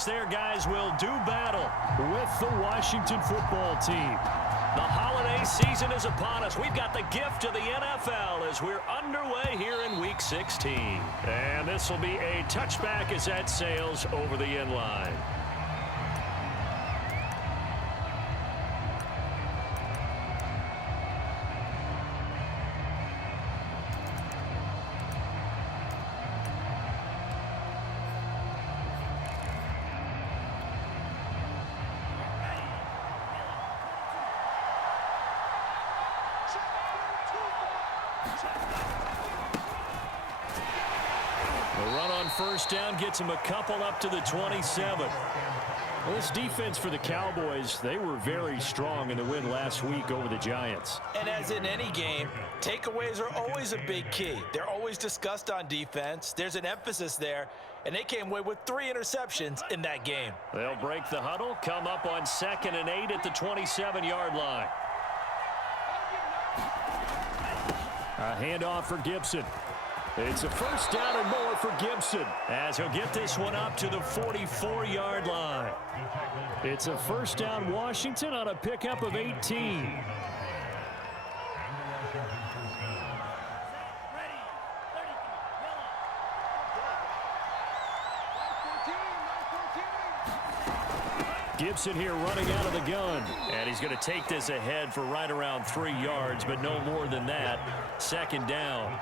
as their guys will do battle with the Washington football team. The holiday season is upon us. We've got the gift of the NFL as we're underway here in Week 16. And this will be a touchback as that sails over the end line. The run on first down gets him a couple up to the 27. Well, this defense for the Cowboys, they were very strong in the win last week over the Giants. And as in any game, takeaways are always a big key. They're always discussed on defense. There's an emphasis there, and they came away with 3 interceptions in that game. They'll break the huddle, come up on 2nd and 8 at the 27-yard line. A handoff for Gibson. It's a first down and more for Gibson as he'll get this one up to the 44-yard line. It's a first down Washington on a pickup of 18. Gibson here running out of the gun. And he's going to take this ahead for right around 3 yards, but no more than that. 2nd down.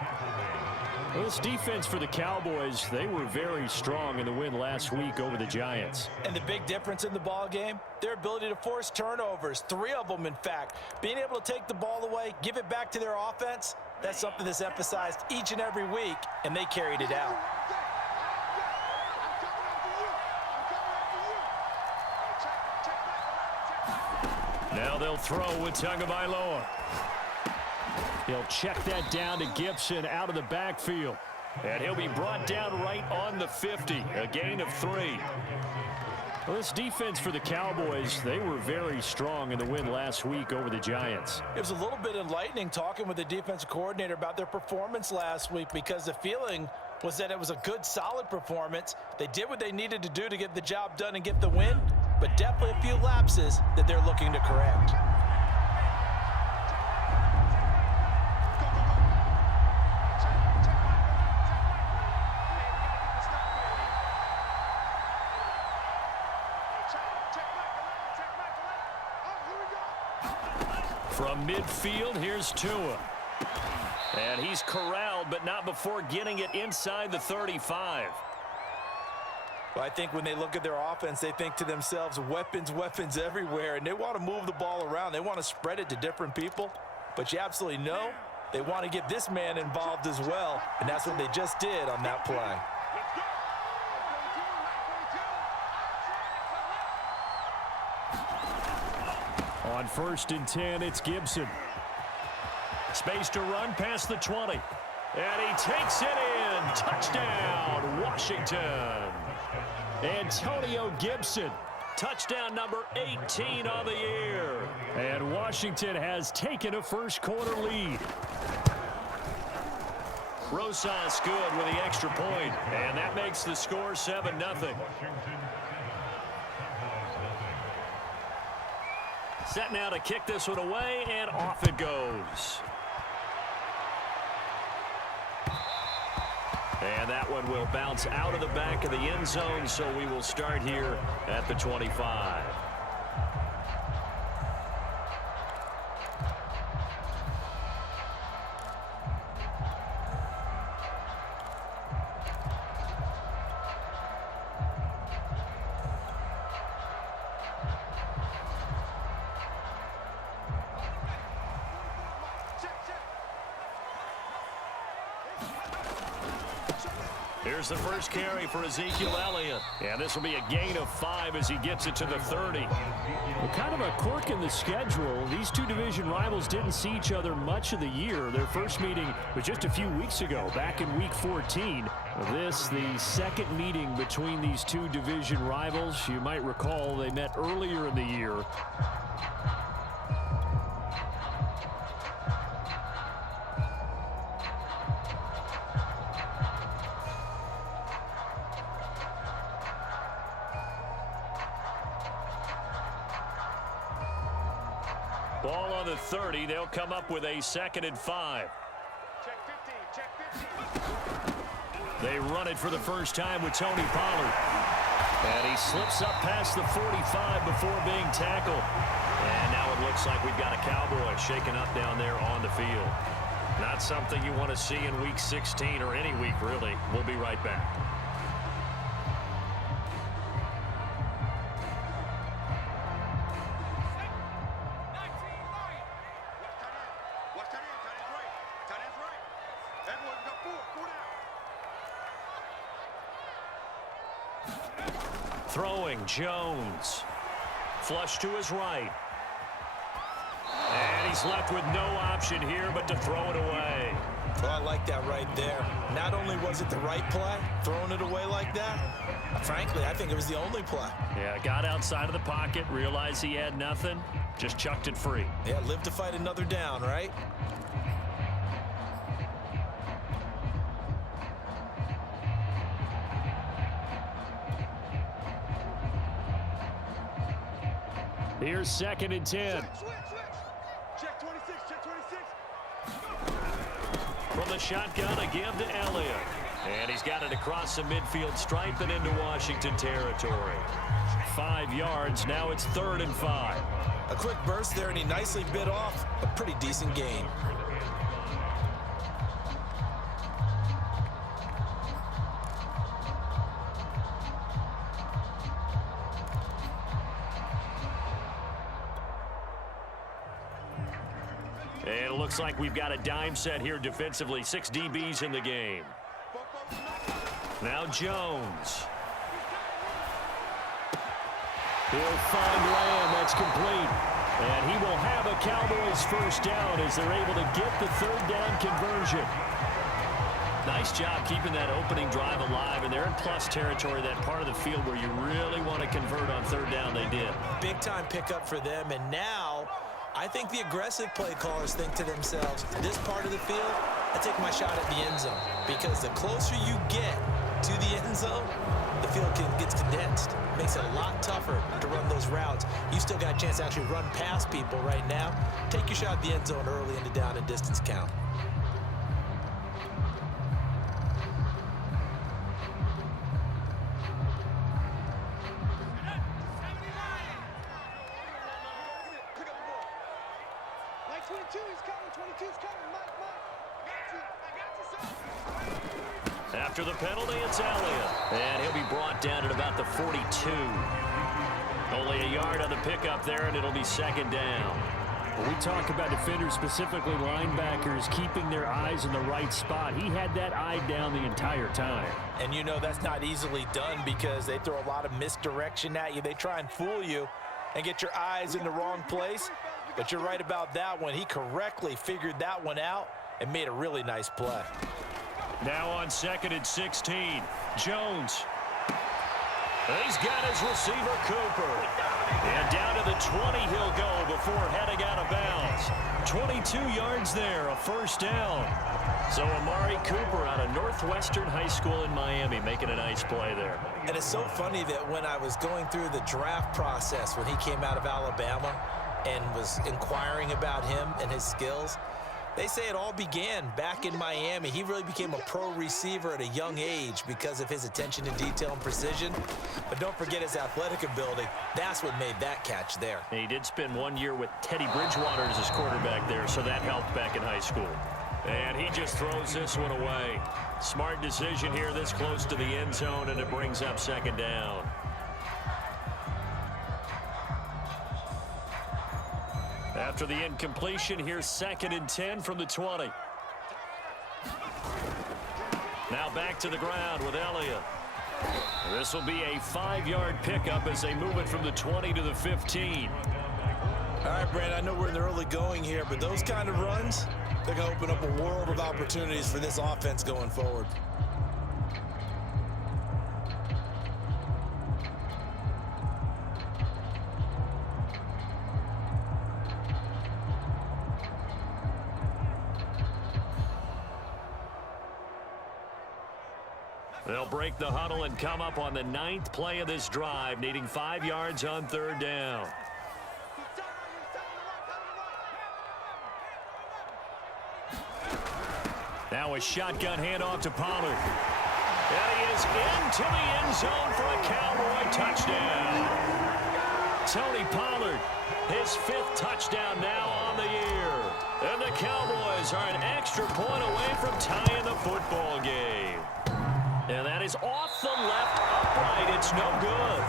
Well, this defense for the Cowboys, they were very strong in the win last week over the Giants. And the big difference in the ball game, their ability to force turnovers, 3 of them in fact. Being able to take the ball away, give it back to their offense, that's something that's emphasized each and every week, and they carried it out. Now they'll throw with Tagovailoa. He'll check that down to Gibson out of the backfield. And he'll be brought down right on the 50. A gain of 3. Well, this defense for the Cowboys, they were very strong in the win last week over the Giants. It was a little bit enlightening talking with the defensive coordinator about their performance last week because the feeling was that it was a good, solid performance. They did what they needed to do to get the job done and get the win, but definitely a few lapses that they're looking to correct. From midfield, here's Tua. And he's corralled, but not before getting it inside the 35. Well, I think when they look at their offense, they think to themselves, weapons, weapons everywhere, and they want to move the ball around. They want to spread it to different people, but you absolutely know they want to get this man involved as well, and that's what they just did on that play. On 1st and 10, it's Gibson. Space to run past the 20. And he takes it in. Touchdown, Washington. Antonio Gibson. Touchdown number 18 on the year. And Washington has taken a first-quarter lead. Rosas good with the extra point. And that makes the score 7-0. Set now to kick this one away, and off it goes. And that one will bounce out of the back of the end zone, so we will start here at the 25. Here's the first carry for Ezekiel Elliott. And this will be a gain of 5 as he gets it to the 30. Well, kind of a quirk in the schedule. These two division rivals didn't see each other much of the year. Their first meeting was just a few weeks ago, back in Week 14. This, the second meeting between these two division rivals. You might recall they met earlier in the year. Ball on the 30. They'll come up with a 2nd and 5. Check 15. Check 15. They run it for the first time with Tony Pollard. And he slips up past the 45 before being tackled. And now it looks like we've got a Cowboy shaken up down there on the field. Not something you want to see in Week 16 or any week, really. We'll be right back. Throwing, Jones. Flush to his right. And he's left with no option here but to throw it away. Well, I like that right there. Not only was it the right play, throwing it away like that, frankly, I think it was the only play. Yeah, got outside of the pocket, realized he had nothing, just chucked it free. Yeah, live to fight another down, right? Here's 2nd and 10. Check 26. Check 26. From the shotgun, a give to Elliott. And he's got it across the midfield stripe and into Washington territory. 5 yards. Now it's 3rd and 5. A quick burst there, and he nicely bit off a pretty decent gain. And it looks like we've got a dime set here defensively. 6 DBs in the game. Now Jones. He'll find Lamb. That's complete. And he will have a Cowboys first down as they're able to get the 3rd down conversion. Nice job keeping that opening drive alive, and they're in plus territory, that part of the field where you really want to convert on 3rd down. They did. Big time pickup for them, and now I think the aggressive play callers think to themselves, this part of the field, I take my shot at the end zone. Because the closer you get to the end zone, the field gets condensed. Makes it a lot tougher to run those routes. You still got a chance to actually run past people right now. Take your shot at the end zone early in the down and distance count. After the penalty, it's Elliott. And he'll be brought down at about the 42. Only a yard on the pickup there, and it'll be 2nd down. When we talk about defenders, specifically linebackers, keeping their eyes in the right spot, he had that eye down the entire time. And you know that's not easily done because they throw a lot of misdirection at you. They try and fool you and get your eyes in the wrong place. But you're right about that one. He correctly figured that one out and made a really nice play. Now on 2nd and 16, Jones. He's got his receiver, Cooper. And down to the 20 he'll go before heading out of bounds. 22 yards there, a first down. So Amari Cooper out of Northwestern High School in Miami making a nice play there. And it's so funny that when I was going through the draft process when he came out of Alabama and was inquiring about him and his skills, they say it all began back in Miami. He really became a pro receiver at a young age because of his attention to detail and precision. But don't forget his athletic ability. That's what made that catch there. And he did spend 1 year with Teddy Bridgewater as his quarterback there, so that helped back in high school. And he just throws this one away. Smart decision here this close to the end zone, and it brings up 2nd down. After the incompletion, here's 2nd and 10 from the 20. Now back to the ground with Elliott. This will be a 5-yard pickup as they move it from the 20 to the 15. All right, Brand, I know we're in the early going here, but those kind of runs, they're going to open up a world of opportunities for this offense going forward. They'll break the huddle and come up on the 9th play of this drive, needing 5 yards on 3rd down. Now a shotgun handoff to Pollard. And he is into the end zone for a Cowboy touchdown. Tony Pollard, his 5th touchdown now on the year. And the Cowboys are an extra point away from tying the football game. And that is off the left upright. It's no good.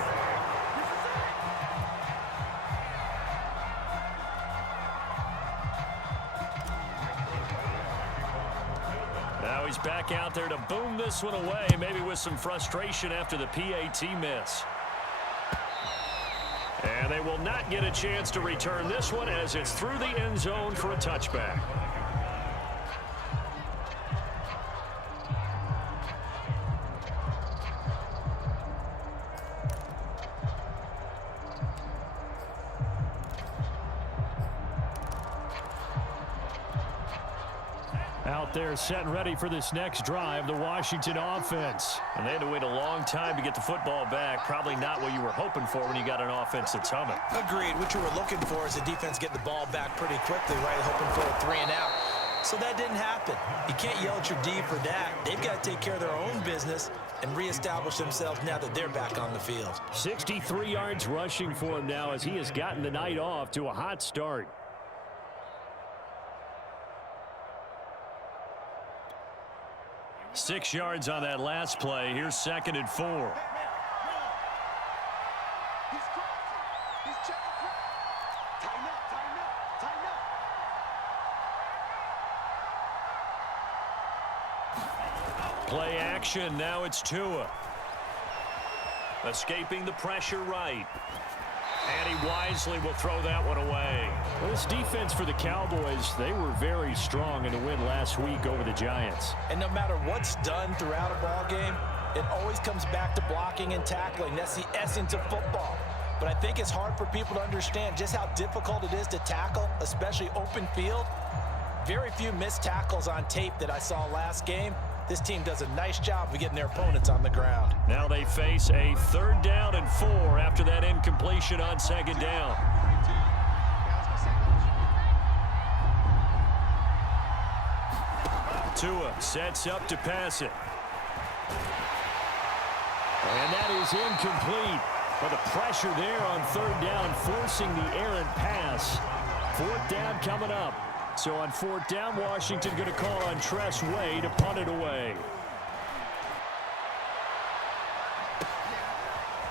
Now he's back out there to boom this one away, maybe with some frustration after the PAT miss. And they will not get a chance to return this one as it's through the end zone for a touchback. Out there set and ready for this next drive, the Washington offense. And they had to wait a long time to get the football back. Probably not what you were hoping for when you got an offense that's humming. Agreed. What you were looking for is the defense getting the ball back pretty quickly, right? Hoping for a 3 and out. So that didn't happen. You can't yell at your D for that. They've got to take care of their own business and reestablish themselves now that they're back on the field. 63 yards rushing for him now as he has gotten the night off to a hot start. Six yards on that last play. Here's 2nd and 4. He's crossing. He's checking crowd. Tighten up, tighten up, tighten up. Play action. Now it's Tua. Escaping the pressure right. And he wisely will throw that one away. Well, this defense for the Cowboys, they were very strong in the win last week over the Giants. And no matter what's done throughout a ball game, it always comes back to blocking and tackling. That's the essence of football. But I think it's hard for people to understand just how difficult it is to tackle, especially open field. Very few missed tackles on tape that I saw last game. This team does a nice job of getting their opponents on the ground. Now they face a 3rd down and 4 after that incompletion on 2nd down. Tua sets up to pass it. And that is incomplete. But the pressure there on 3rd down, forcing the errant pass. 4th down coming up. So on 4th down, Washington going to call on Tress Way to punt it away.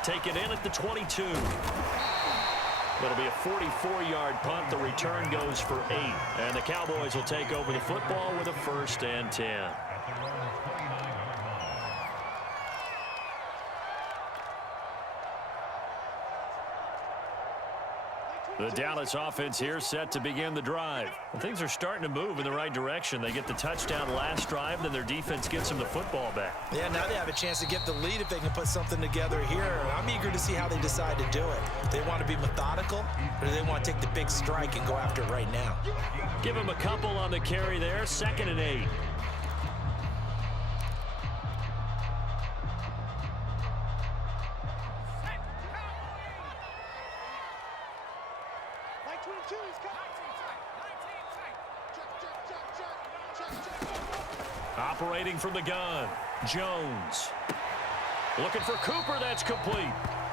Take it in at the 22. That'll be a 44-yard punt. The return goes for 8. And the Cowboys will take over the football with a 1st and 10. The Dallas offense here set to begin the drive. And things are starting to move in the right direction. They get the touchdown last drive, then their defense gets them the football back. Yeah, now they have a chance to get the lead if they can put something together here. I'm eager to see how they decide to do it. They want to be methodical, or do they want to take the big strike and go after it right now? Give them a couple on the carry there, 2nd and 8. Operating from the gun, Jones. Looking for Cooper, that's complete.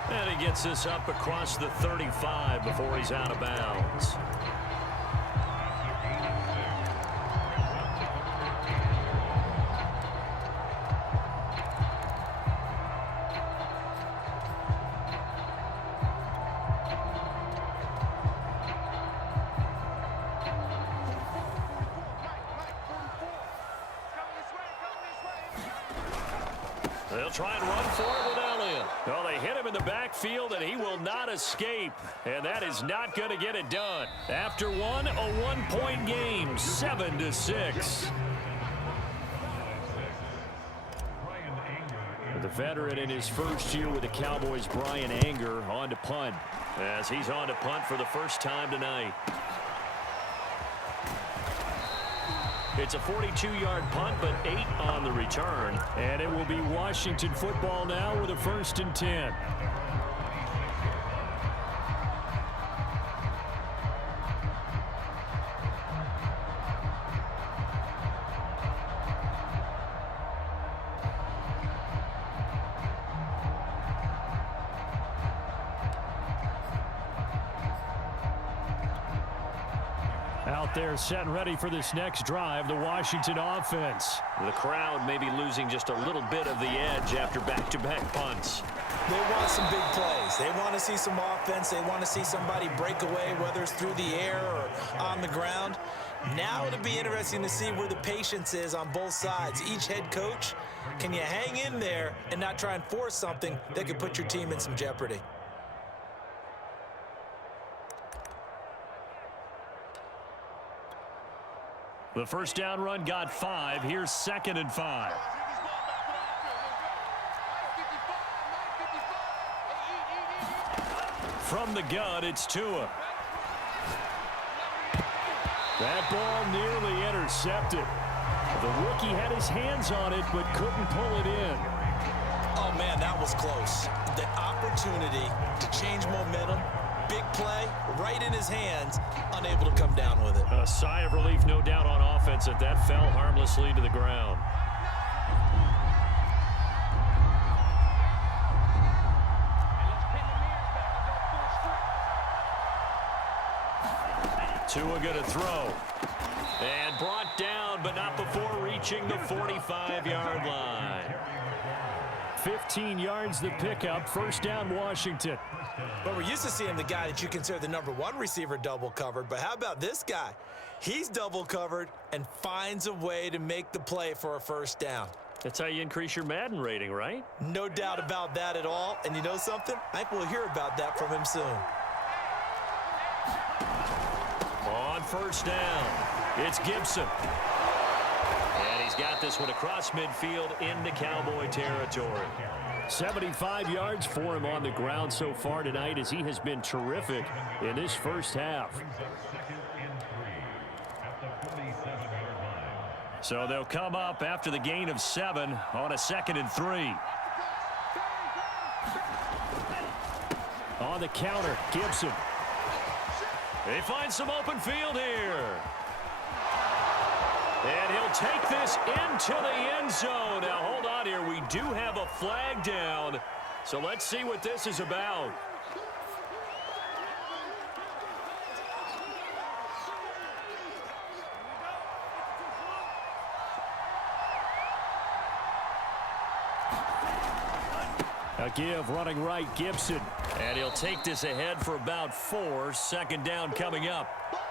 And he gets this up across the 35 before he's out of bounds. They'll try and run for it with Elliott. Well, they hit him in the backfield, and he will not escape. And that is not going to get it done. After one, a 1-point game, 7-6. The veteran in his first year with the Cowboys, Brian Anger, on to punt. As he's on to punt for the first time tonight. It's a 42-yard punt, but 8 on the return. And it will be Washington football now with a 1st and 10. there set and ready for this next drive, the Washington offense. The crowd may be losing just a little bit of the edge after back-to-back punts. They want some big plays. They want to see some offense. They want to see somebody break away, whether it's through the air or on the ground. Now it'll be interesting to see where the patience is on both sides. Each head coach, can you hang in there and not try and force something that could put your team in some jeopardy? The first down run got 5. Here's 2nd and 5. From the gun, it's Tua. That ball nearly intercepted. The rookie had his hands on it, but couldn't pull it in. Oh, man, that was close. The opportunity to change momentum, big play, right in his hands, unable to come down with it. A sigh of relief, no doubt, on offense that fell harmlessly to the ground. Tua going to throw. And brought down, but not before reaching the 45-yard line. 15 yards the pickup. First down, Washington. But we're used to seeing the guy that you consider the #1 receiver double covered. But how about this guy? He's double covered and finds a way to make the play for a first down. That's how you increase your Madden rating, right? No doubt about that at all. And you know something? I think we'll hear about that from him soon. On first down, it's Gibson. And he's got this one across midfield into Cowboy territory. 75 yards for him on the ground so far tonight, as he has been terrific in this first half. So they'll come up after the gain of 7 on a 2nd and 3. On the counter, Gibson. They find some open field here. And he'll take this into the end zone. Now, hold on here. We do have a flag down. So let's see what this is about. A give running right, Gibson. And he'll take this ahead for about 4. 2nd down coming up.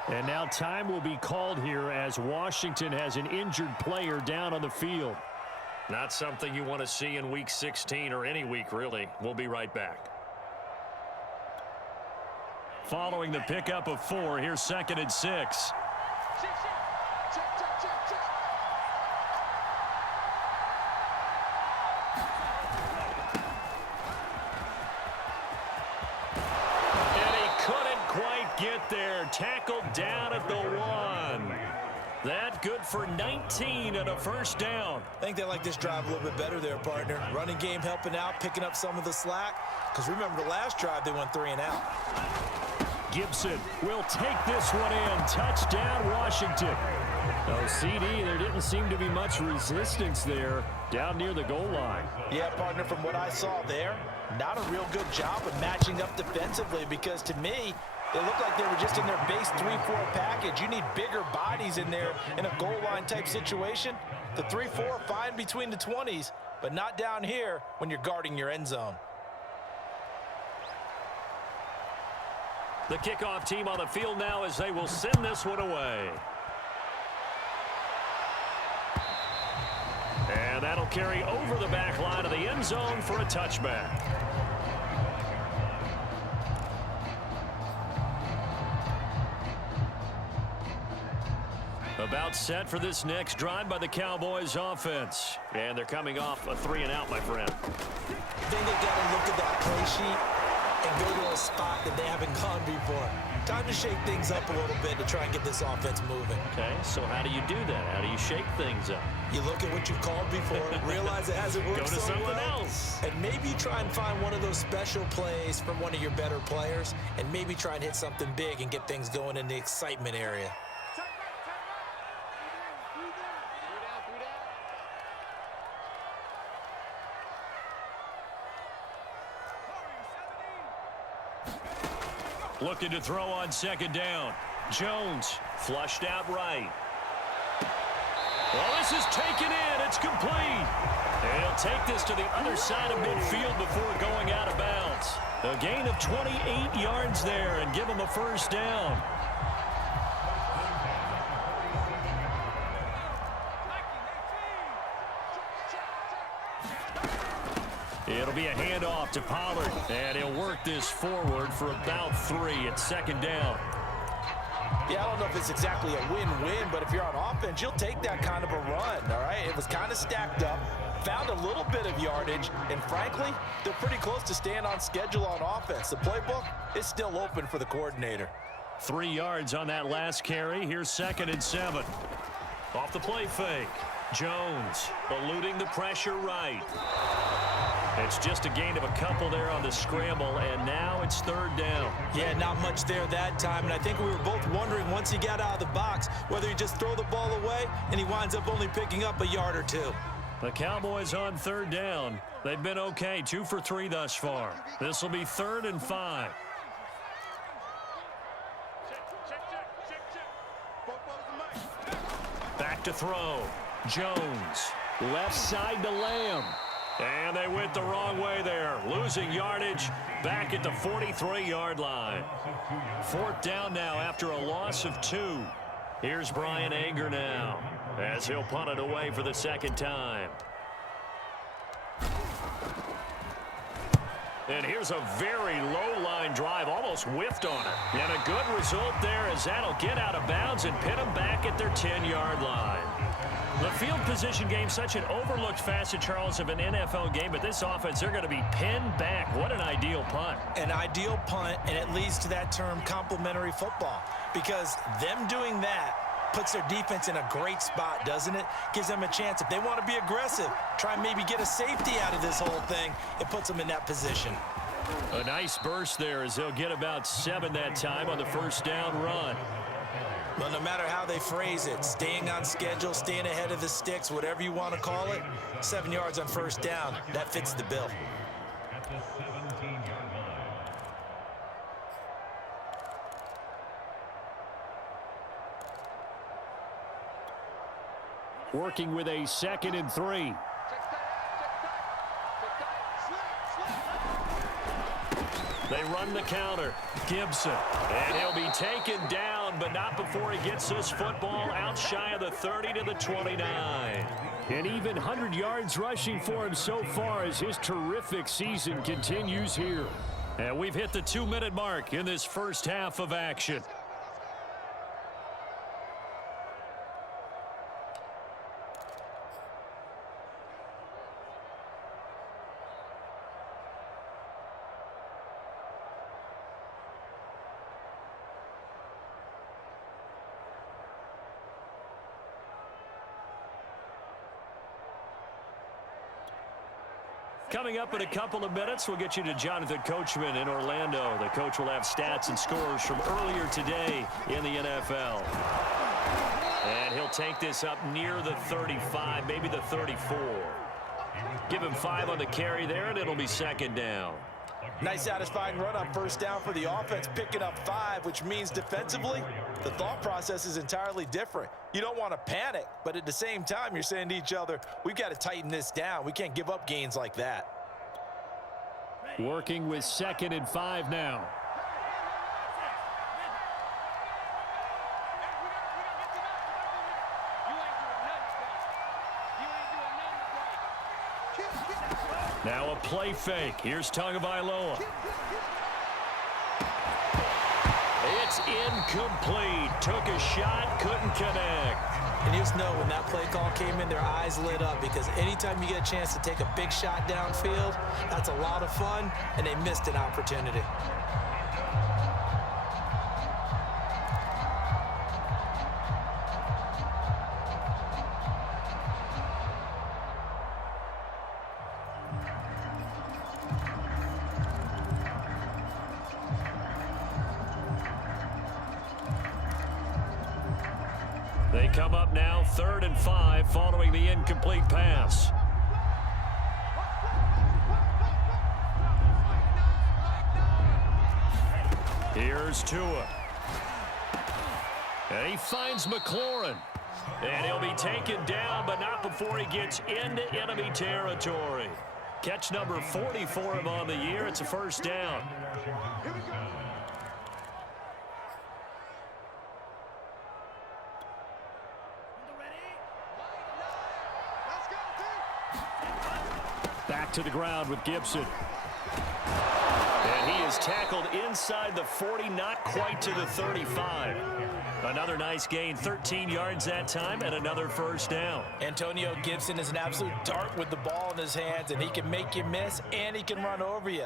And now time will be called here as Washington has an injured player down on the field. Not something you want to see in Week 16 or any week, really. We'll be right back. Following the pickup of 4, here's 2nd and 6. Get there, tackled down at the 1. That good for 19 and a first down. I think they like this drive a little bit better there, partner. Running game helping out, picking up some of the slack. Because remember the last drive, they went 3 and out. Gibson will take this one in. Touchdown, Washington. Oh, CD, there didn't seem to be much resistance there down near the goal line. Yeah, partner, from what I saw there, not a real good job of matching up defensively, because to me, it looked like they were just in their base 3-4 package. You need bigger bodies in there in a goal line type situation. The 3-4 fine between the 20s, but not down here when you're guarding your end zone. The kickoff team on the field now as they will send this one away. And that'll carry over the back line of the end zone for a touchback. About set for this next drive by the Cowboys offense. And they're coming off a 3 and out, my friend. I think they've got to look at that play sheet and go to a spot that they haven't gone before. Time to shake things up a little bit to try and get this offense moving. Okay, so how do you do that? How do you shake things up? You look at what you've called before, realize it hasn't worked Go to so something well, else. and maybe try and find one of those special plays from one of your better players, and maybe try and hit something big and get things going in the excitement area. Looking to throw on 2nd down. Jones flushed out right. Well, this is taken in. It's complete. And he'll take this to the other side of midfield before going out of bounds. A gain of 28 yards there and give him a first down. It'll be a handoff to Pollard, and he'll work this forward for about 3 at second down. Yeah, I don't know if it's exactly a win-win, but if you're on offense, you'll take that kind of a run, all right? It was kind of stacked up, found a little bit of yardage, and frankly, they're pretty close to staying on schedule on offense. The playbook is still open for the coordinator. 3 yards on that last carry. Here's 2nd and 7. Off the play fake. Jones eluding the pressure right. It's just a gain of a couple there on the scramble, and now it's 3rd down. Yeah, not much there that time, and I think we were both wondering once he got out of the box whether he just throw the ball away and he winds up only picking up a yard or 2. The Cowboys on 3rd down. They've been okay, 2 for 3 thus far. This will be 3rd and 5. Back to throw. Jones, left side to Lamb. And they went the wrong way there, losing yardage back at the 43-yard line. 4th down now after a loss of 2. Here's Brian Anger now as he'll punt it away for the 2nd time. And here's a very low-line drive, almost whiffed on it. And a good result there as that'll get out of bounds and pin them back at their 10-yard line. The field position game, such an overlooked facet, Charles, of an NFL game, but this offense, they're going to be pinned back. What an ideal punt. An ideal punt, and it leads to that term complementary football, because them doing that puts their defense in a great spot, doesn't it? Gives them a chance. If they want to be aggressive, try and maybe get a safety out of this whole thing, it puts them in that position. A nice burst there as they'll get about 7 that time on the 1st down run. Well, no matter how they phrase it, staying on schedule, staying ahead of the sticks, whatever you want to call it, 7 yards on 1st down, that fits the bill. Working with a 2nd and 3. They run the counter. Gibson. And he'll be taken down, but not before he gets this football out shy of the 30 to the 29. And even 100 yards rushing for him so far as his terrific season continues here. And we've hit the 2-minute mark in this first half of action. Coming up in a couple of minutes, we'll get you to Jonathan Coachman in Orlando. The coach will have stats and scores from earlier today in the NFL. And he'll take this up near the 35, maybe the 34. Give him 5 on the carry there, and it'll be 2nd down. Nice satisfying run on 1st down for the offense, picking up 5, which means defensively, the thought process is entirely different. You don't want to panic, but at the same time, you're saying to each other, we've got to tighten this down. We can't give up gains like that. Working with 2nd and 5 now. Now a play fake. Here's Tagovailoa. It's incomplete. Took a shot, couldn't connect. And you just know when that play call came in, their eyes lit up, because anytime you get a chance to take a big shot downfield, that's a lot of fun, and they missed an opportunity. They come up now 3rd and 5 following the incomplete pass. Here's Tua. And he finds McLaurin. And he'll be taken down, but not before he gets into enemy territory. Catch number 40 for him on the year. It's a first down. Back to the ground with Gibson. And he is tackled inside the 40, not quite to the 35. Another nice gain, 13 yards that time, and another first down. Antonio Gibson is an absolute dart with the ball in his hands, and he can make you miss, and he can run over you.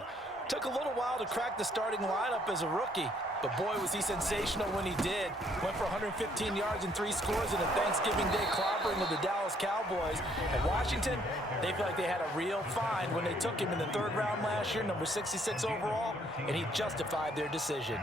Took a little while to crack the starting lineup as a rookie, but boy, was he sensational when he did. Went for 115 yards and 3 scores in a Thanksgiving Day clobbering of the Dallas Cowboys. And Washington, they feel like they had a real find when they took him in the 3rd round last year, number 66 overall, and he justified their decision.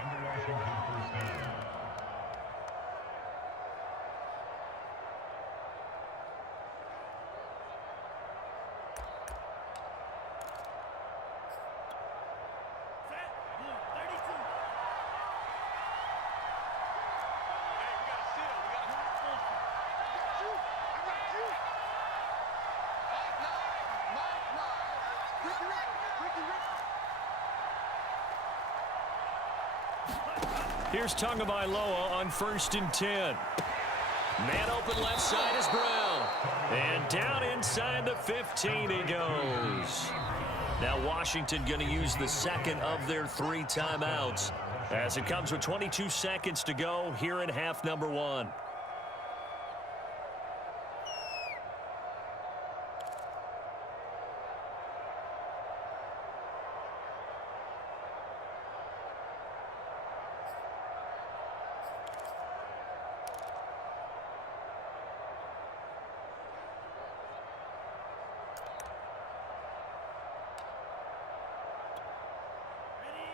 Here's Tagovailoa on 1st and 10. Man open left side is Brown. And down inside the 15 he goes. Now Washington going to use the second of their 3 timeouts as it comes with 22 seconds to go here in half number 1.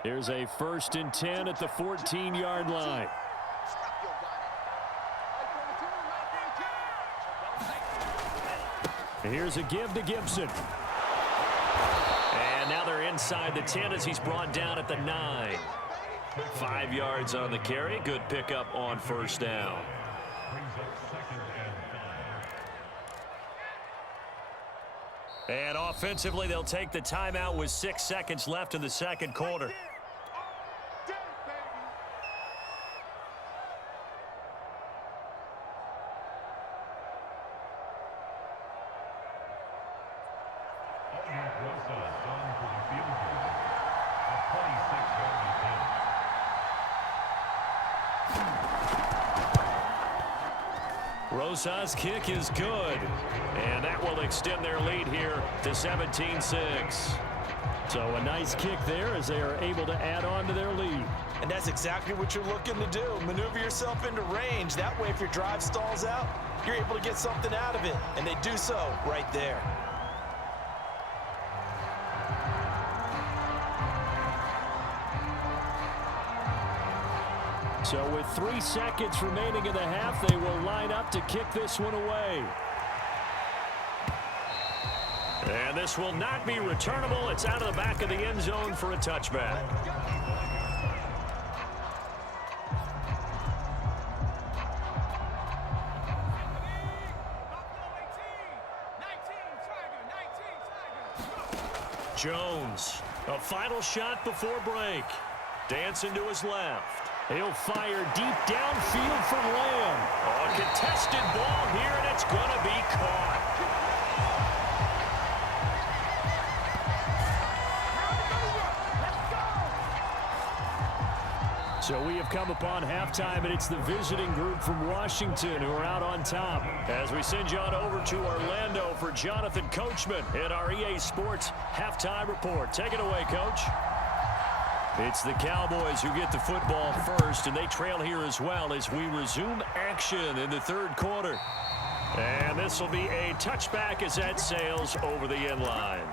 Here's a 1st and 10 at the 14-yard line. Here's a give to Gibson. And now they're inside the 10 as he's brought down at the 9. 5 yards on the carry. Good pickup on 1st down. And offensively, they'll take the timeout with 6 seconds left in the 2nd quarter. Rosa's kick is good, and that will extend their lead here to 17-6. So a nice kick there as they are able to add on to their lead. And that's exactly what you're looking to do. Maneuver yourself into range. That way, if your drive stalls out, you're able to get something out of it, and they do so right there. So with 3 seconds remaining in the half, they will line up to kick this one away. And this will not be returnable. It's out of the back of the end zone for a touchback. Jones, a final shot before break. Dancing to his left. He'll fire deep downfield from Lamb. A contested ball here, and it's going to be caught. So we have come upon halftime, and it's the visiting group from Washington who are out on top. As we send you on over to Orlando for Jonathan Coachman in our EA Sports Halftime Report. Take it away, Coach. It's the Cowboys who get the football first, and they trail here as well as we resume action in the 3rd quarter. And this will be a touchback as that sails over the end line.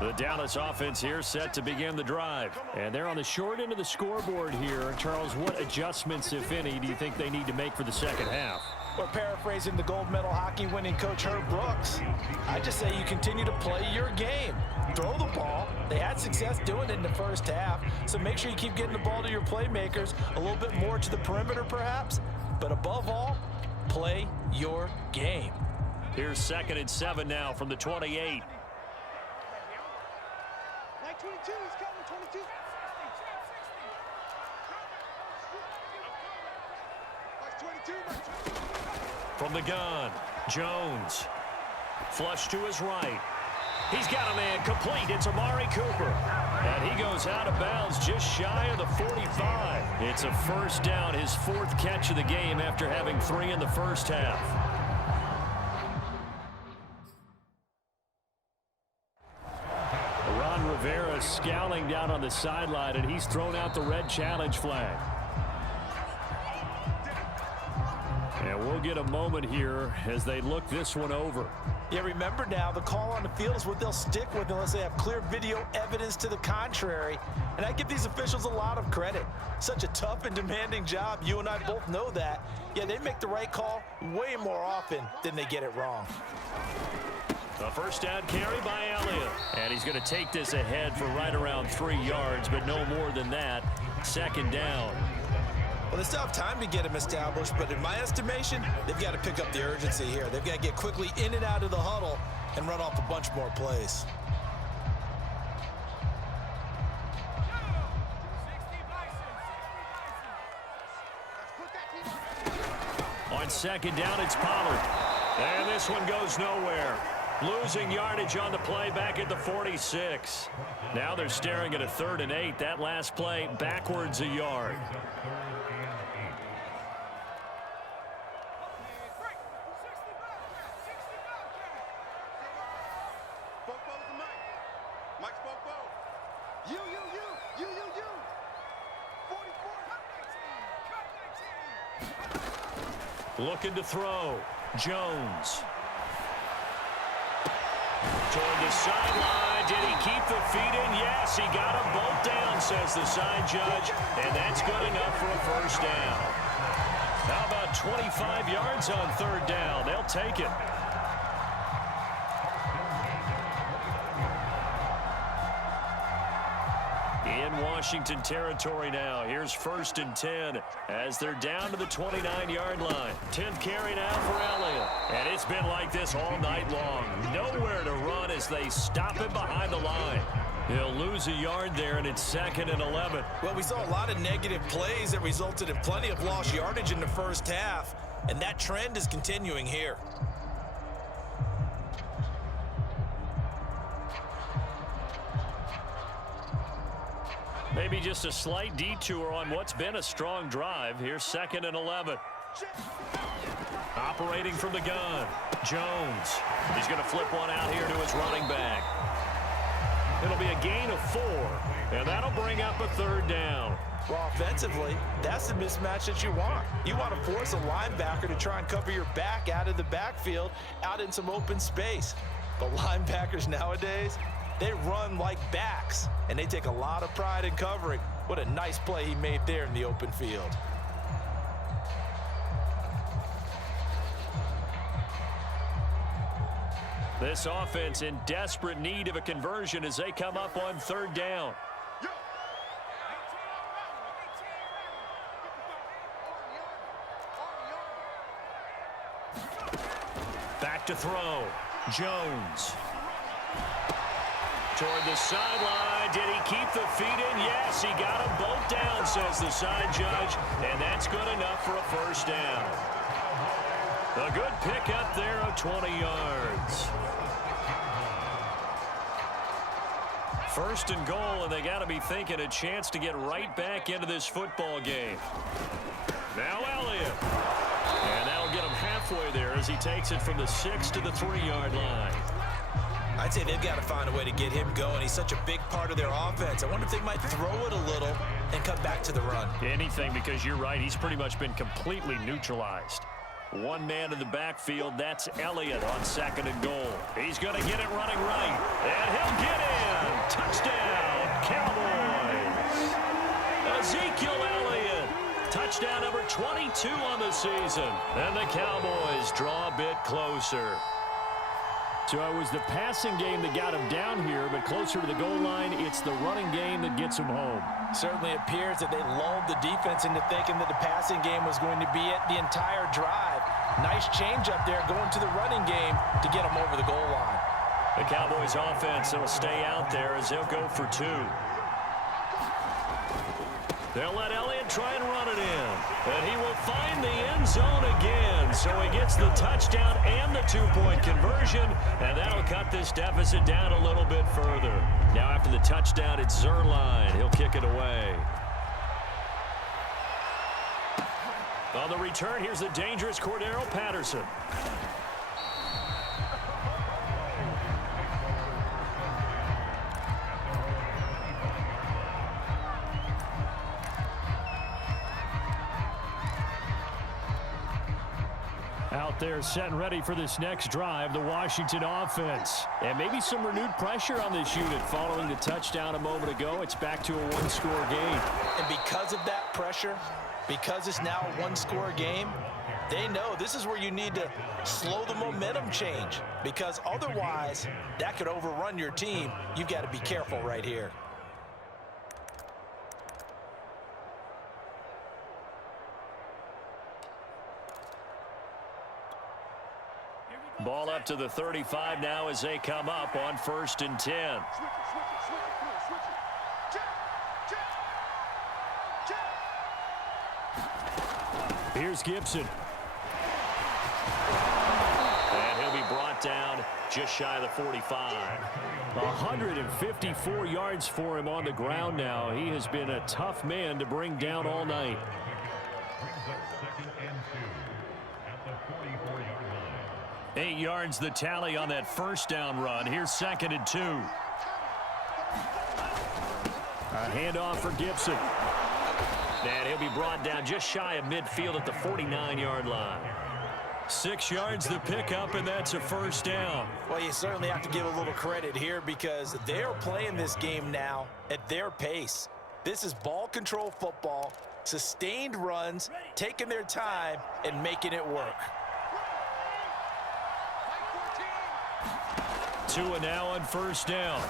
The Dallas offense here set to begin the drive. And they're on the short end of the scoreboard here. Charles, what adjustments, if any, do you think they need to make for the second half? Or paraphrasing the gold medal hockey winning coach Herb Brooks, I just say you continue to play your game. Throw the ball. They had success doing it in the first half, so make sure you keep getting the ball to your playmakers, a little bit more to the perimeter perhaps, but above all, play your game. Here's 2nd and 7 now from the 28. 22, he's coming, 22. That's 22. From the gun, Jones. Flush to his right. He's got a man complete. It's Amari Cooper. And he goes out of bounds just shy of the 45. It's a first down, his 4th catch of the game after having 3 in the first half. Ron Rivera scowling down on the sideline, and he's thrown out the red challenge flag. And we'll get a moment here as they look this one over. Yeah, remember now, the call on the field is what they'll stick with unless they have clear video evidence to the contrary. And I give these officials a lot of credit. Such a tough and demanding job. You and I both know that. Yeah, they make the right call way more often than they get it wrong. A first down carry by Elliott. And he's going to take this ahead for right around 3 yards, but no more than that. 2nd down. Well, they still have time to get him established, but in my estimation, they've got to pick up the urgency here. They've got to get quickly in and out of the huddle and run off a bunch more plays. On 2nd down, it's Pollard. And this one goes nowhere. Losing yardage on the play back at the 46. Now they're staring at a 3rd and 8. That last play backwards a yard. Looking to throw. Jones. Toward the sideline. Did he keep the feet in? Yes, he got them both down, says the side judge. And that's good enough for a first down. How about 25 yards on 3rd down? They'll take it. In Washington territory now. Here's 1st and 10 as they're down to the 29-yard line. 10th carry now for Elliott. And it's been like this all night long. Nowhere to run as they stop him behind the line. He'll lose a yard there, and it's 2nd and 11. Well, we saw a lot of negative plays that resulted in plenty of lost yardage in the first half, and that trend is continuing here. Maybe just a slight detour on what's been a strong drive. Here's 2nd and 11. Operating from the gun, Jones. He's going to flip one out here to his running back. It'll be a gain of 4, and that'll bring up a 3rd down. Well, offensively, that's the mismatch that you want. You want to force a linebacker to try and cover your back out of the backfield, out in some open space. But linebackers nowadays, they run like backs, and they take a lot of pride in covering. What a nice play he made there in the open field. This offense in desperate need of a conversion as they come up on 3rd down. Back to throw. Jones. Toward the sideline. Did he keep the feet in? Yes, he got them both down, says the side judge. And that's good enough for a first down. A good pick up there of 20 yards. 1st and goal, and they got to be thinking a chance to get right back into this football game. Now Elliott. And that'll get him halfway there as he takes it from the 6 to the 3-yard line. I'd say they've got to find a way to get him going. He's such a big part of their offense. I wonder if they might throw it a little and come back to the run. Anything, because you're right. He's pretty much been completely neutralized. One man in the backfield. That's Elliott on 2nd and goal. He's going to get it running right. And he'll get in. Touchdown, Cowboys. Ezekiel Elliott. Touchdown. touchdown number 22 on the season. And the Cowboys draw a bit closer. So it was the passing game that got him down here, but closer to the goal line, it's the running game that gets him home. Certainly appears that they lulled the defense into thinking that the passing game was going to be it the entire drive. Nice change up there going to the running game to get them over the goal line. The Cowboys offense will stay out there as they'll go for 2. They'll let Elliott try and run it in. And he will find the end zone again. So he gets the touchdown and the 2-point conversion. And that'll cut this deficit down a little bit further. Now after the touchdown, it's Zerline. He'll kick it away. On the return, here's the dangerous Cordero Patterson. Out there set and ready for this next drive, the Washington offense. And maybe some renewed pressure on this unit following the touchdown a moment ago. It's back to a one-score game. And because of that pressure, because it's now a one-score game, they know this is where you need to slow the momentum change, because otherwise that could overrun your team. You've got to be careful right here. Ball up to the 35 now as they come up on 1st and 10. Switch it. Jab. Here's Gibson. And he'll be brought down just shy of the 45. 154 yards for him on the ground now. He has been a tough man to bring down all night. 8 yards the tally on that first down run. Here's 2nd and 2. A handoff for Gibson. And he'll be brought down just shy of midfield at the 49-yard line. 6 yards the pickup, and that's a first down. Well, you certainly have to give a little credit here because they're playing this game now at their pace. This is ball control football, sustained runs, taking their time and making it work. 2 and now on first down.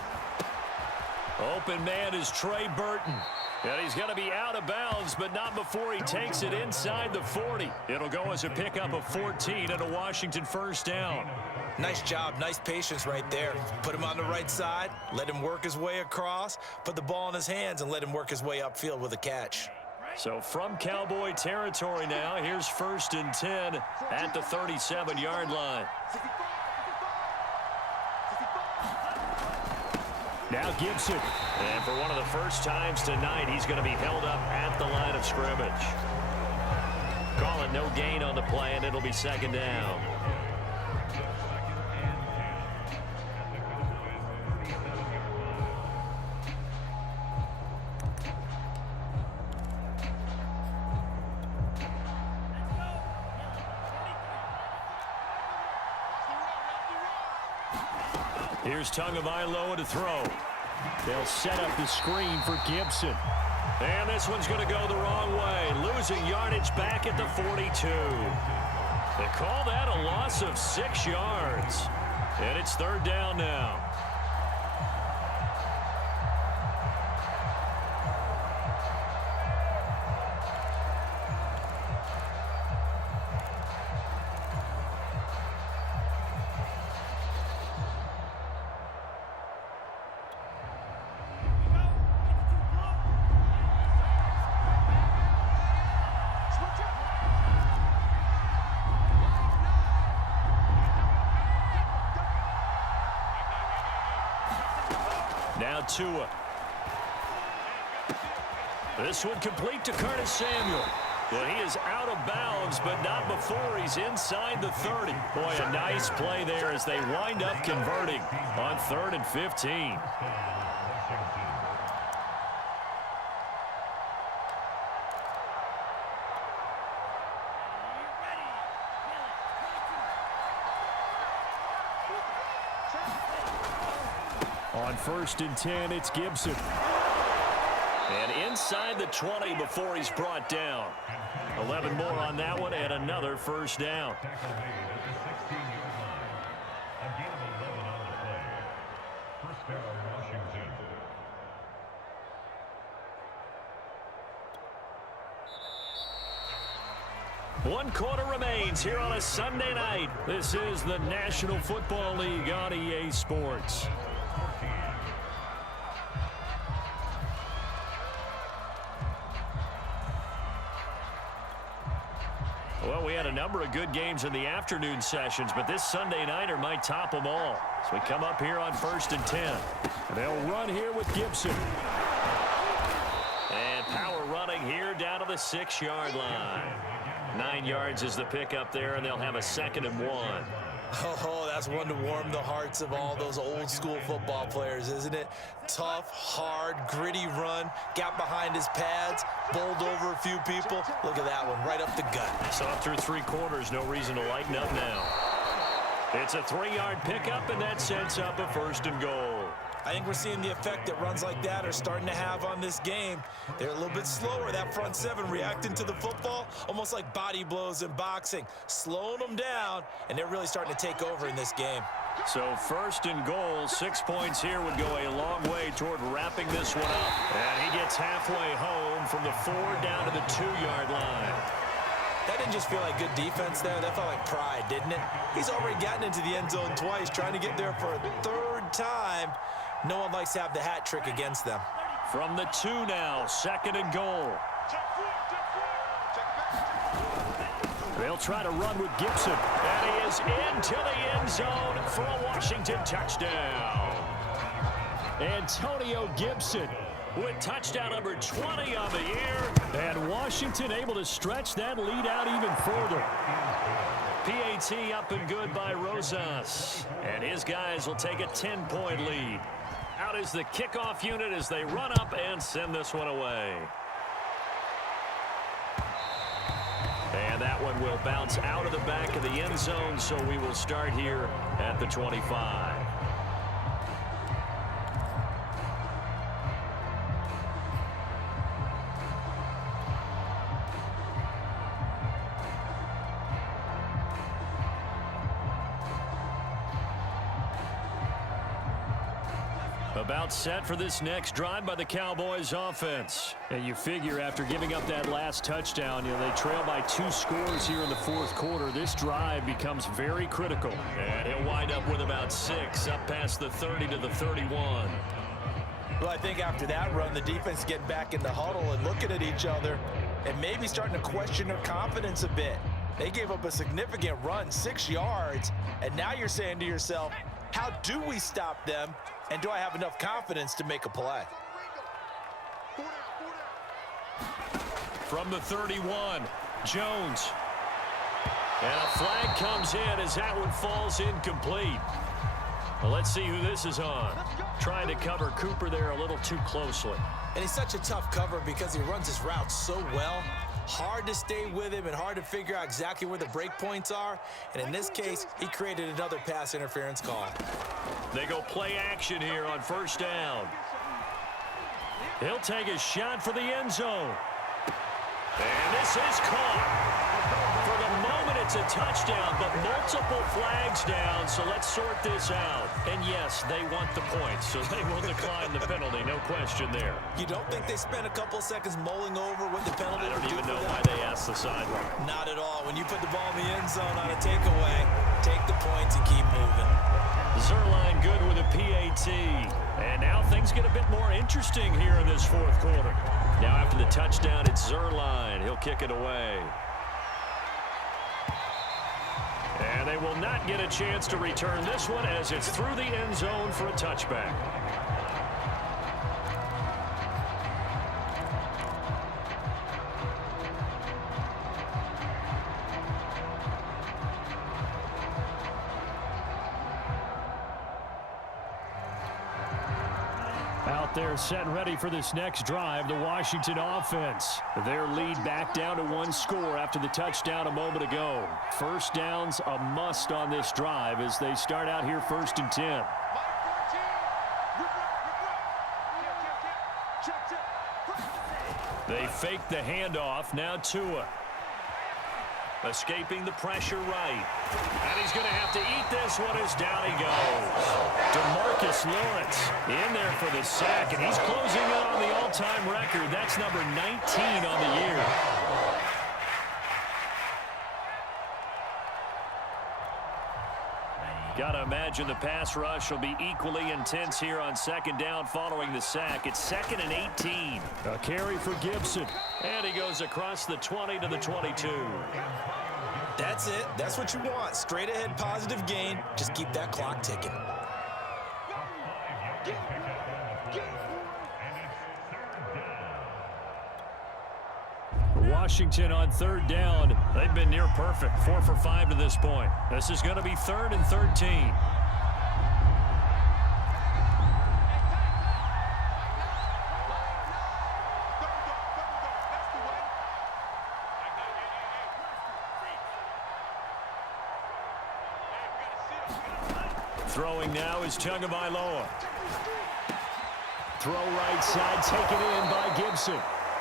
Open man is Trey Burton. And he's going to be out of bounds, but not before he takes it inside the 40. It'll go as a pickup of 14 and a Washington first down. Nice job, nice patience right there. Put him on the right side, let him work his way across, put the ball in his hands, and let him work his way upfield with a catch. So from Cowboy territory now, here's 1st and 10 at the 37-yard line. Now Gibson. And for one of the first times tonight, he's going to be held up at the line of scrimmage. Call it no gain on the play, and it'll be 2nd down. Here's Tagovailoa to throw. They'll set up the screen for Gibson. And this one's going to go the wrong way. Losing yardage back at the 42. They call that a loss of 6 yards. And it's 3rd down now. Now Tua. This one complete to Curtis Samuel. And he is out of bounds, but not before he's inside the 30. Boy, a nice play there as they wind up converting on 3rd and 15. On 1st and 10, it's Gibson. And inside the 20 before he's brought down. 11 more on that one and another first down. One quarter remains here on a Sunday night. This is the National Football League on EA Sports. Well, we had a number of good games in the afternoon sessions, but this Sunday nighter might top them all. So we come up here on 1st and 10. They'll run here with Gibson. And power running here down to the 6-yard line. 9 yards is the pickup there, and they'll have a 2nd and 1. Oh, that's one to warm the hearts of all those old school football players, isn't it? Tough, hard, gritty run, got behind his pads, bowled over a few people. Look at that one, right up the gut. So through 3 quarters, no reason to lighten up now. It's a 3-yard pickup, and that sets up a 1st and goal. I think we're seeing the effect that runs like that are starting to have on this game. They're a little bit slower, that front 7 reacting to the football, almost like body blows in boxing, slowing them down, and they're really starting to take over in this game. So 1st and goal, 6 points here would go a long way toward wrapping this one up. And he gets halfway home from the 4 down to the 2-yard line. That didn't just feel like good defense there. That felt like pride, didn't it? He's already gotten into the end zone twice, trying to get there for a 3rd time. No one likes to have the hat trick against them. From the 2 now, 2nd and goal. They'll try to run with Gibson. And he is into the end zone for a Washington touchdown. Antonio Gibson with touchdown number 20 on the year. And Washington able to stretch that lead out even further. PAT up and good by Rosas. And his guys will take a 10-point lead. Out is the kickoff unit as they run up and send this one away. And that one will bounce out of the back of the end zone, so we will start here at the 25. About set for this next drive by the Cowboys offense. And you figure after giving up that last touchdown, they trail by 2 scores here in the 4th quarter. This drive becomes very critical. And he'll wind up with about 6 up past the 30 to the 31. Well, I think after that run, the defense getting back in the huddle and looking at each other and maybe starting to question their confidence a bit. They gave up a significant run, 6 yards, and now you're saying to yourself, how do we stop them? And do I have enough confidence to make a play? From the 31, Jones. And a flag comes in as that one falls incomplete. Well, let's see who this is on. Trying to cover Cooper there a little too closely. And he's such a tough cover because he runs his route so well. Hard to stay with him and hard to figure out exactly where the break points are. And in this case, he created another pass interference call. They go play action here on 1st down. He'll take a shot for the end zone. And this is caught. For the moment, it's a touchdown, but multiple flags down, so let's sort this out. And yes, they want the points, so they will decline the penalty, no question there. You don't think they spent a couple seconds mulling over what the penalty I would don't do even for know them? why they asked the sideline. Not at all. When you put the ball in the end zone on a takeaway, take the points and keep moving. Zerline good with a PAT. And now things get a bit more interesting here in this 4th quarter. Now after the touchdown, it's Zerline. He'll kick it away. And they will not get a chance to return this one as it's through the end zone for a touchback. Out there set and ready for this next drive, the Washington offense. Their lead back down to 1 score after the touchdown a moment ago. 1st down's a must on this drive as they start out here 1st and 10. Check. They fake the handoff. Now Tua. Escaping the pressure right. And he's going to have to eat this one as down he goes. DeMarcus Lawrence in there for the sack, and he's closing in on the all-time record. That's number 19 on the year. Got to imagine the pass rush will be equally intense here on second down following the sack. It's 2nd and 18. A carry for Gibson. And he goes across the 20 to the 22. That's it. That's what you want. Straight ahead positive gain. Just keep that clock ticking. Washington on 3rd down. They've been near perfect. 4 for 5 to this point. This is going to be 3rd and 13. Throwing now is Tagovailoa. Throw right side, taken in by Gibson.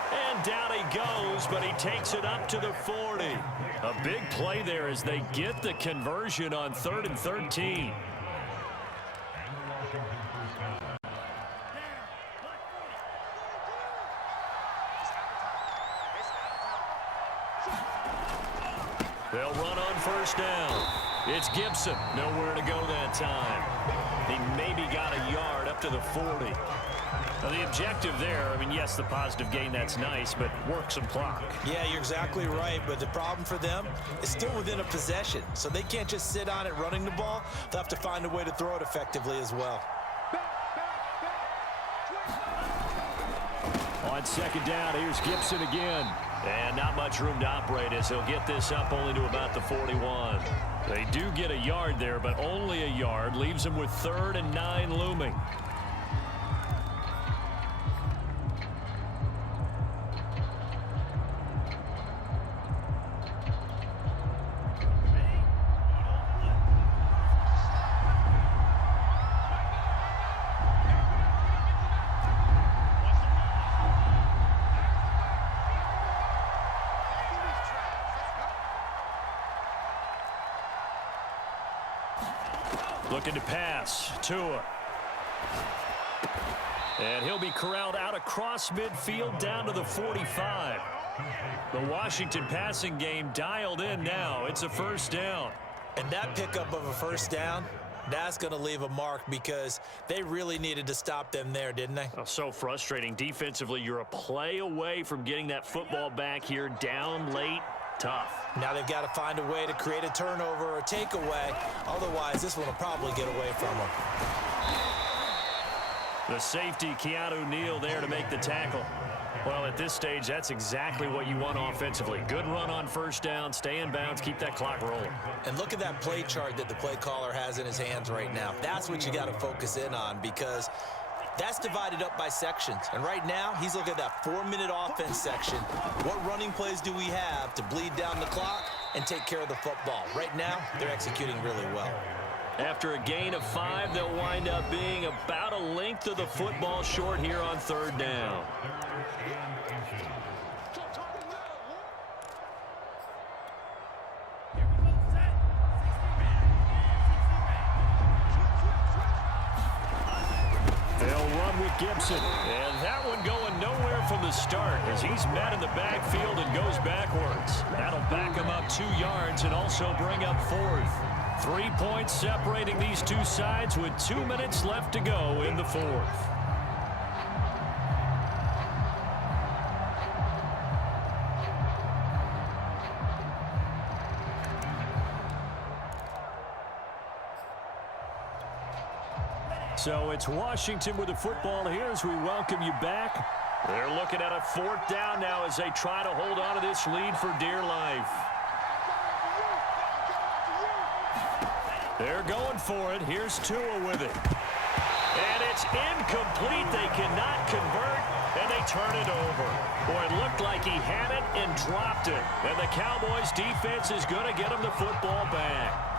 And down he goes, but he takes it up to the 40. A big play there as they get the conversion on 3rd and 13. They'll run on 1st down. It's Gibson. Nowhere to go that time. He maybe got a yard up to the 40. Now, the objective there, I mean, yes, the positive gain, that's nice, but work some clock. Yeah, you're exactly right, but the problem for them is still within a possession, so they can't just sit on it running the ball. They'll have to find a way to throw it effectively as well. On 2nd down, here's Gibson again. And not much room to operate as he'll get this up only to about the 41. They do get a yard there, but only a yard. Leaves them with 3rd and 9 looming. Looking to pass. Tua. And he'll be corralled out across midfield down to the 45. The Washington passing game dialed in now. It's a 1st down. And that pickup of a 1st down, that's going to leave a mark because they really needed to stop them there, didn't they? Oh, so frustrating. Defensively, you're a play away from getting that football back here down late. Tough. Now they've got to find a way to create a turnover or takeaway. Otherwise, this one will probably get away from them. The safety, Keanu Neal, there to make the tackle. Well, at this stage, that's exactly what you want offensively. Good run on 1st down, stay in bounds, keep that clock rolling. And look at that play chart that the play caller has in his hands right now. That's what you got to focus in on because that's divided up by sections. And right now, he's looking at that 4-minute offense section. What running plays do we have to bleed down the clock and take care of the football? Right now, they're executing really well. After a gain of 5, they'll wind up being about a length of the football short here on 3rd down. Gibson, and that one going nowhere from the start as he's met in the backfield and goes backwards. That'll back him up 2 yards and also bring up 4th. 3 points separating these two sides with 2 minutes left to go in the 4th. So it's Washington with the football here as we welcome you back. They're looking at a 4th down now as they try to hold on to this lead for dear life. They're going for it. Here's Tua with it. And it's incomplete. They cannot convert, and they turn it over. Boy, it looked like he had it and dropped it. And the Cowboys defense is going to get him the football back.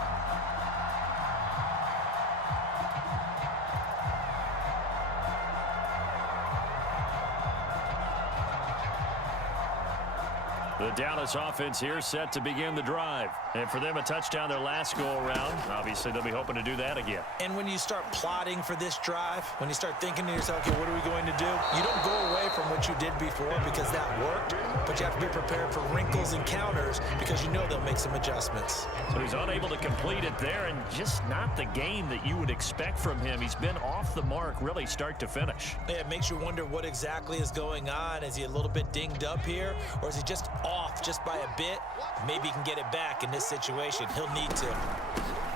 The Dallas offense here set to begin the drive. And for them, a touchdown their last go-around. Obviously, they'll be hoping to do that again. And when you start plotting for this drive, when you start thinking to yourself, okay, what are we going to do? You don't go away from what you did before because that worked, but you have to be prepared for wrinkles and counters because you know they'll make some adjustments. So he's unable to complete it there, and just not the game that you would expect from him. He's been off the mark really start to finish. Yeah, it makes you wonder what exactly is going on. Is he a little bit dinged up here, or is he just off just by a bit? Maybe he can get it back in this situation. He'll need to.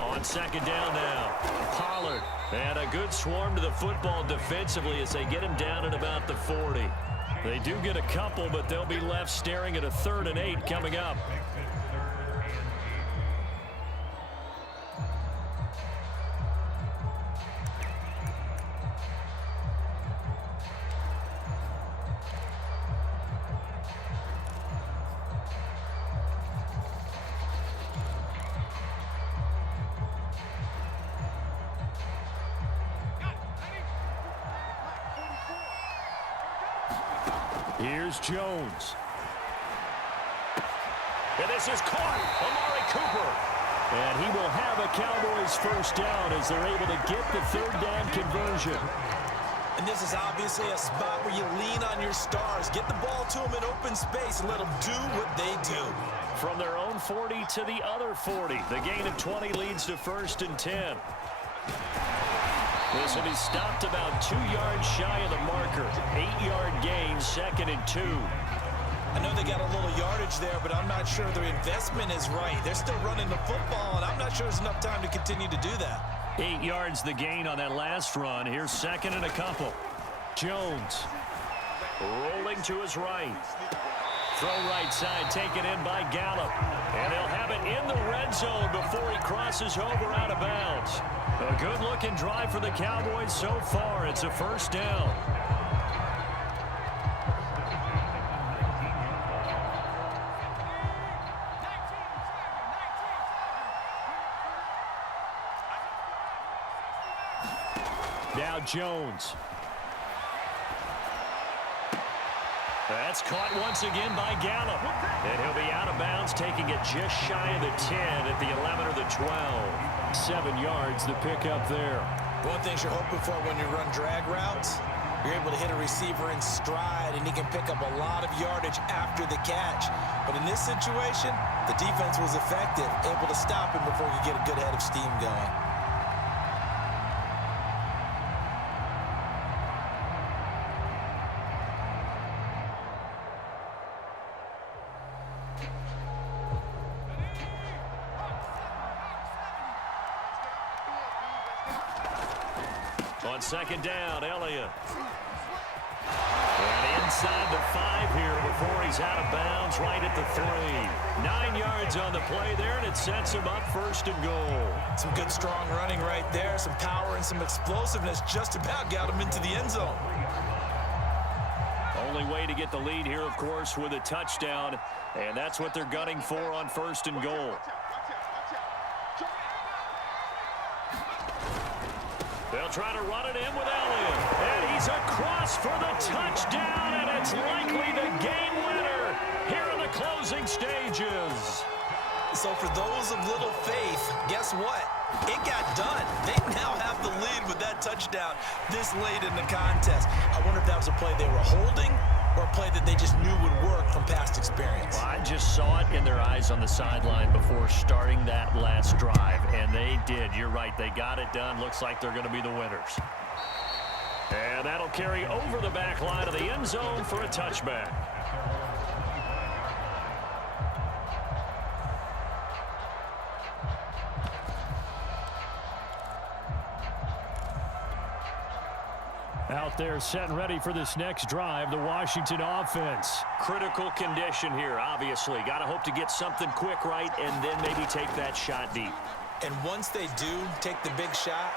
On second down now, Pollard. And a good swarm to the football defensively as they get him down at about the 40. They do get a couple, but they'll be left staring at a 3rd and 8 coming up. Here's Jones. And this is caught. Amari Cooper. And he will have a Cowboys first down as they're able to get the 3rd down conversion. And this is obviously a spot where you lean on your stars. Get the ball to them in open space and let them do what they do. From their own 40 to the other 40. The gain of 20 leads to 1st and 10. This will be stopped about 2 yards shy of the marker. 8-yard gain, 2nd and 2. I know they got a little yardage there, but I'm not sure their investment is right. They're still running the football, and I'm not sure there's enough time to continue to do that. 8 yards the gain on that last run. Here's 2nd and a couple. Jones rolling to his right. Throw right side taken in by Gallup. And they'll have it in the red zone before he crosses over out of bounds. A good-looking drive for the Cowboys so far. It's a 1st down. Now Jones. That's caught once again by Gallup. And he'll be out of bounds, taking it just shy of the 10 at the 11 or the 12. 7 yards, the pickup there. One thing you're hoping for when you run drag routes, you're able to hit a receiver in stride, and he can pick up a lot of yardage after the catch. But in this situation, the defense was effective, able to stop him before he could get a good head of steam going. On second down, Elliott. And inside the 5 here before he's out of bounds right at the 3. 9 yards on the play there, and it sets him up 1st and goal. Some good, strong running right there. Some power and some explosiveness just about got him into the end zone. Only way to get the lead here, of course, with a touchdown, and that's what they're gunning for on 1st and goal. They'll try to run it in with Elliott. And he's across for the touchdown, and it's likely the game winner here in the closing stages. So for those of little faith, guess what? It got done. They now have the lead with that touchdown this late in the contest. I wonder if that was a play they were holding or a play that they just knew would work from past experience. Well, I just saw it in their eyes on the sideline before starting that last drive, and they did. You're right. They got it done. Looks like they're going to be the winners. And that'll carry over the back line of the end zone for a touchback. Out there set and ready for this next drive, the Washington offense. Critical condition here, obviously. Got to hope to get something quick right and then maybe take that shot deep. And once they do take the big shot,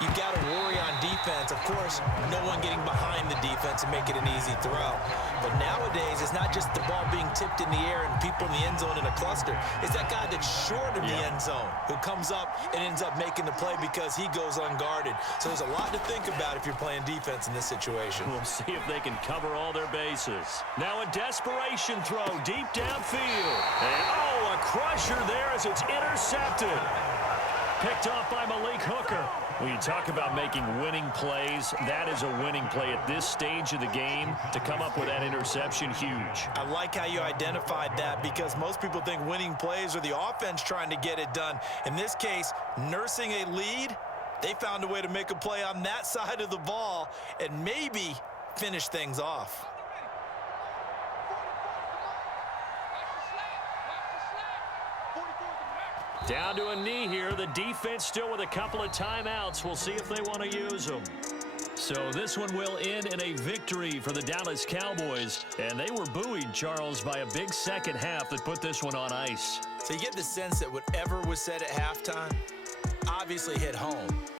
you've got to worry on defense. Of course, no one getting behind the defense and make it an easy throw. But nowadays, it's not just the ball being tipped in the air and people in the end zone in a cluster. It's that guy that's short of the end zone who comes up and ends up making the play because he goes unguarded. So there's a lot to think about if you're playing defense in this situation. We'll see if they can cover all their bases. Now a desperation throw deep downfield. And, oh, a crusher there as it's intercepted. Picked off by Malik Hooker. When you talk about making winning plays, that is a winning play at this stage of the game. To come up with that interception, huge. I like how you identified that because most people think winning plays are the offense trying to get it done. In this case, nursing a lead, they found a way to make a play on that side of the ball and maybe finish things off. Down to a knee here. The defense still with a couple of timeouts. We'll see if they want to use them. So this one will end in a victory for the Dallas Cowboys. And they were buoyed, Charles, by a big second half that put this one on ice. So you get the sense that whatever was said at halftime obviously hit home.